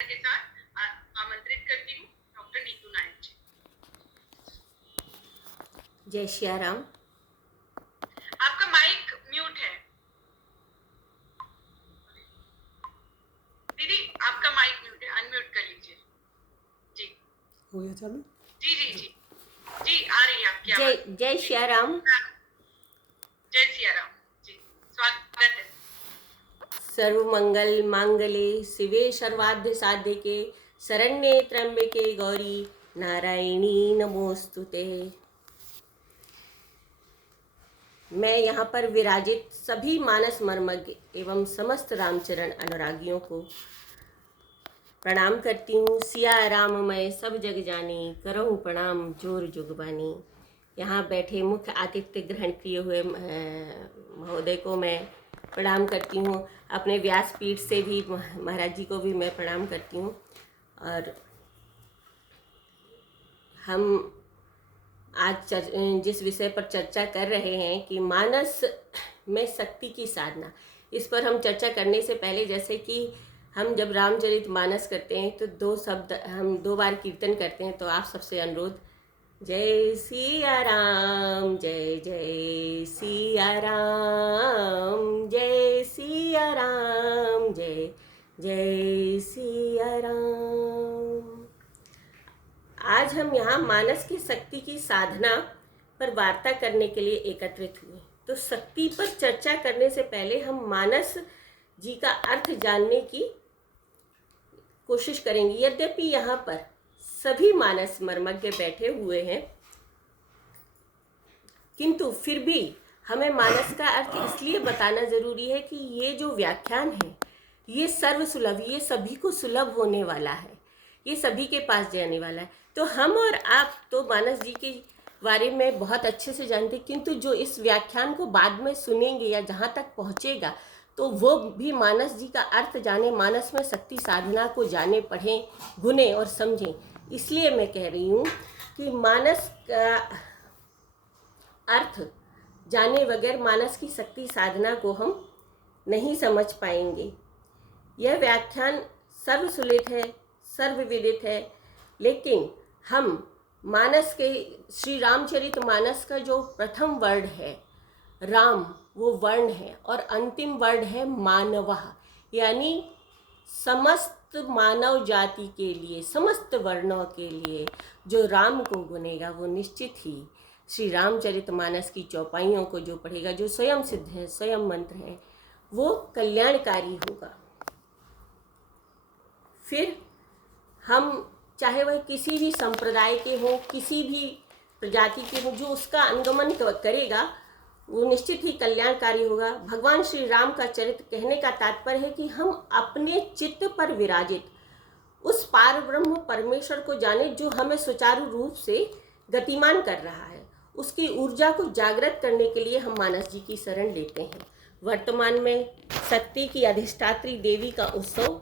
के साथ आमंत्रित करती हूँ डॉक्टर नीतू नायक जी। जय श्री राम। आपका माइक म्यूट है दीदी, आपका माइक म्यूट है, अनम्यूट कर लीजिए जी। हो गया चालू? जी जी जी जी, आ रही है आपकी आवाज। जय श्री राम। जय सिया राम जी, स्वागत है। सर्व मंगल मांगले शिवे सर्वाद्य साधिके शरण्ये त्र्यंबके गौरी नारायणी नमोस्तुते। मैं यहाँ पर विराजित सभी मानस मर्मज्ञ एवं समस्त रामचरण अनुरागियों को प्रणाम करती हूँ। सिया राम मैं सब जग जानी, करहूँ प्रणाम जोर जुगबानी। यहाँ बैठे मुख्य आतिथ्य ग्रहण किए हुए महोदय को मैं प्रणाम करती हूँ। अपने व्यासपीठ से भी महाराज जी को भी मैं प्रणाम करती हूँ। और हम आज जिस विषय पर चर्चा कर रहे हैं कि मानस में शक्ति की साधना, इस पर हम चर्चा करने से पहले, जैसे कि हम जब रामचरितमानस करते हैं तो 2 शब्द हम 2 बार कीर्तन करते हैं, तो आप सबसे अनुरोध, जय सिया राम जय जय सिया राम, जय सिया राम जय जय सिया राम। आज हम यहाँ मानस की शक्ति की साधना पर वार्ता करने के लिए एकत्रित हुए। तो शक्ति पर चर्चा करने से पहले हम मानस जी का अर्थ जानने की कोशिश करेंगे। यद्यपि यहाँ पर सभी मानस मर्मज्ञ बैठे हुए हैं, किंतु फिर भी हमें मानस का अर्थ इसलिए बताना जरूरी है कि ये जो व्याख्यान है ये सर्वसुलभ, ये सभी को सुलभ होने वाला है, ये सभी के पास जाने वाला है। तो हम और आप तो मानस जी के बारे में बहुत अच्छे से जानते, किंतु जो इस व्याख्यान को बाद में सुनेंगे या जहाँ तक पहुँचेगा तो वो भी मानस जी का अर्थ जाने, मानस में शक्ति साधना को जाने, पढ़ें, गुने और समझें। इसलिए मैं कह रही हूँ कि मानस का अर्थ जाने बगैर मानस की शक्ति साधना को हम नहीं समझ पाएंगे। यह व्याख्यान सर्वसुलभ है, सर्वविदित है, लेकिन हम मानस के श्री रामचरितमानस का जो प्रथम वर्ड है राम, वो वर्ण है, और अंतिम वर्ड है मानवः, यानी समस्त मानव जाति के लिए, समस्त वर्णों के लिए जो राम को गुनेगा वो निश्चित ही श्री रामचरितमानस की चौपाइयों को जो पढ़ेगा, जो स्वयं सिद्ध है, स्वयं मंत्र है, वो कल्याणकारी होगा। फिर हम चाहे वह किसी भी संप्रदाय के हो, किसी भी प्रजाति के हो, जो उसका अनुगमन करेगा वो निश्चित ही कल्याणकारी होगा। भगवान श्री राम का चरित्र कहने का तात्पर्य है कि हम अपने चित्त पर विराजित उस पार ब्रह्म परमेश्वर को जाने जो हमें सुचारू रूप से गतिमान कर रहा है। उसकी ऊर्जा को जागृत करने के लिए हम मानस जी की शरण लेते हैं। वर्तमान में शक्ति की अधिष्ठात्री देवी का उत्सव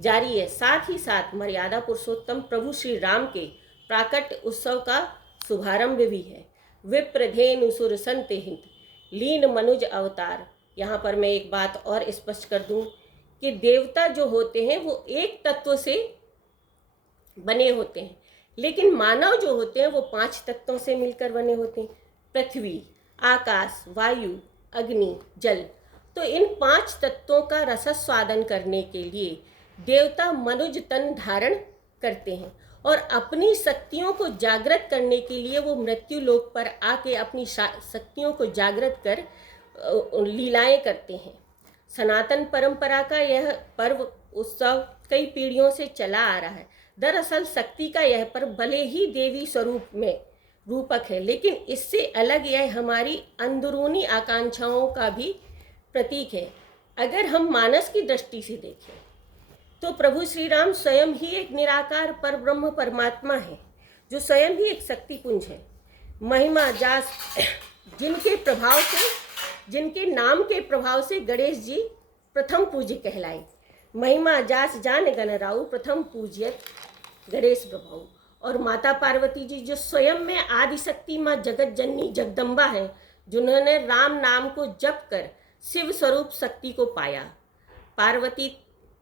जारी है, साथ ही साथ मर्यादा पुरुषोत्तम प्रभु श्री राम के प्राकट्य उत्सव का शुभारंभ भी है। विप्रधेनु सुर संत हित लीन मनुज अवतार। यहाँ पर मैं एक बात और स्पष्ट कर दूं कि देवता जो होते हैं वो एक तत्व से बने होते हैं, लेकिन मानव जो होते हैं वो 5 तत्वों से मिलकर बने होते हैं, पृथ्वी, आकाश, वायु, अग्नि, जल। तो इन 5 तत्वों का रसस्वादन करने के लिए देवता मनुज तन धारण करते हैं, और अपनी शक्तियों को जागृत करने के लिए वो मृत्यु लोक पर आके अपनी शक्तियों को जागृत कर लीलाएं करते हैं। सनातन परंपरा का यह पर्व उत्सव कई पीढ़ियों से चला आ रहा है। दरअसल शक्ति का यह पर्व भले ही देवी स्वरूप में रूपक है, लेकिन इससे अलग यह हमारी अंदरूनी आकांक्षाओं का भी प्रतीक है। अगर हम मानस की दृष्टि से देखें तो प्रभु श्री राम स्वयं ही एक निराकार पर ब्रह्म परमात्मा है, जो स्वयं ही एक शक्ति पुंज है। महिमा जास जिनके प्रभाव से, जिनके नाम के प्रभाव से गणेश जी प्रथम पूज्य कहलाए। महिमा जास जान गणराऊ प्रथम पूज्य गणेश प्रभाव। और माता पार्वती जी जो स्वयं में आदिशक्ति माँ जगत जननी जगदम्बा है, जिन्होंने राम नाम को जप कर शिव स्वरूप शक्ति को पाया। पार्वती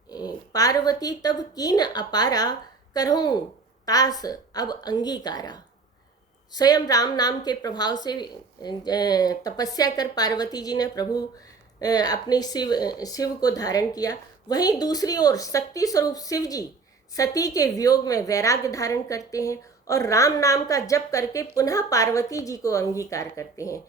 पार्वती तब कीन अपारा, करहूँ तास अब अंगीकारा। स्वयं राम नाम के प्रभाव से तपस्या कर पार्वती जी ने प्रभु अपने शिव को धारण किया। वहीं दूसरी ओर शक्ति स्वरूप शिव जी सती के वियोग में वैराग्य धारण करते हैं और राम नाम का जप करके पुनः पार्वती जी को अंगीकार करते हैं।